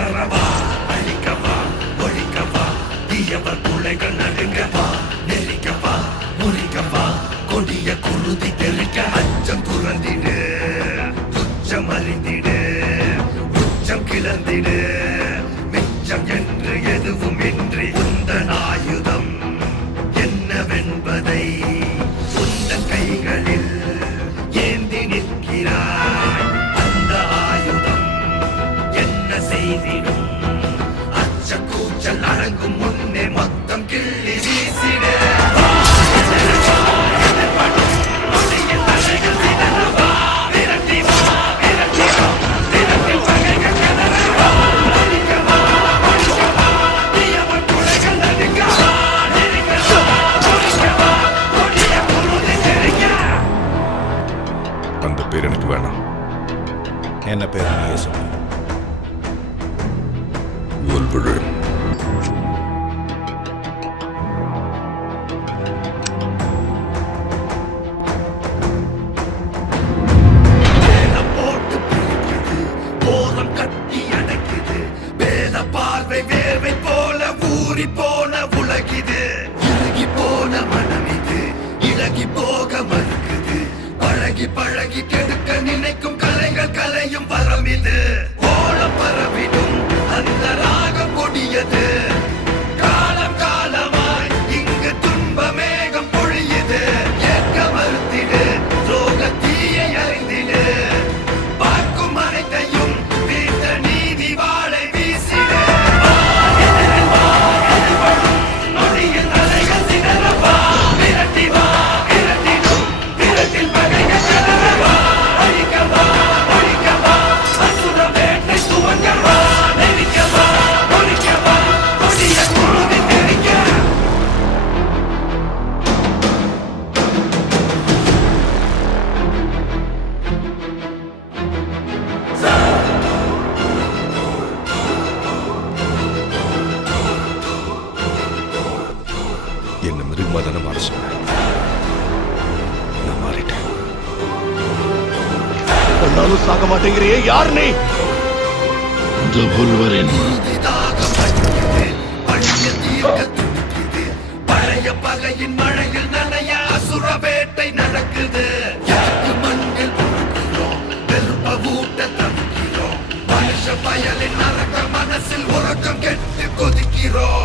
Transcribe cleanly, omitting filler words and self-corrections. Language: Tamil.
பதறவா அழிக்கவா ஒழிக்கவா தீயவர் பிள்ளைகள் நடுங்கவா நெருக்கவா முறிக்கவா கொடிய குருதி தெளிக்க அச்சம் துறந்திடு துச்சம் அறிந்திடு உச்சம் கிளந்திடு மிச்சம் என்று எதுவும் இன்றி உந்தன் ஆயுதம் என்னவென்பதை உந்தன் கைகளில் ஏந்தி நிற்கிறாய் அந்த ஆயுதம் என்ன செய்திடும் அச்ச கூச்சல் அடங்கும் முன்னே மொத்தம் கிள்ளி வீசிடு அந்த பேர் எனக்கு வேணாம். என்ன பேர் நீயே சொல்லு. Wolverine. போட்டு பிடிக்குது போரம் கட்டி அடைக்குது வேத பார்வை வேர்வை போல ஊறி போன உலகிது இறுகி போன மனம் இது இழகி போக மறுக்குது பழகி பழகி கெடுக்க நினைக்கும் கலைகள் கலையும் வரம் இது ஓலம் பரவிடும் அந்த ராகம் கொடியது காலம் காலமாய் இங்கு துன்ப மேகம் பொழியுது ஏற்க மறுத்திடு ரோக தீயை அறிந்திடு பார்க்கும் அனைத்தையும் வீட்ட நீதி வாழை வீசிடு நொடியில் அலைகள் சிதறவா விரட்டி வா விரட்டிடும் விரட்டில் பகைகள் சிதறவா அழிக்கவா ஒழிக்கவா அசுர வேட்டை துவங்கவா நெரிக்கவா ஒழிக்கவா கொடிய குருதி தெரிக்க என்ன மிருகமா தானே மாற சொன்னேன். நான் மாறிட்டேன். கொண்டாலும் சாக மாட்டேங்கிறியே, யார் நீ? The Wolverine. தாகம் அடிக்குது, பழைய தீர்க்க துடிக்குது, பழைய பகையின் மழையில் நனைய அசுர வேட்டை நடக்குது எதுக்கு மண்ணில் பொறுக்கிறோம் வெறுப்ப ஊட்ட தவிக்கிறோம் மனுஷ பயலின் நரக்க மனசில் உறக்கம் கெட்டு கொதிக்கிறோம்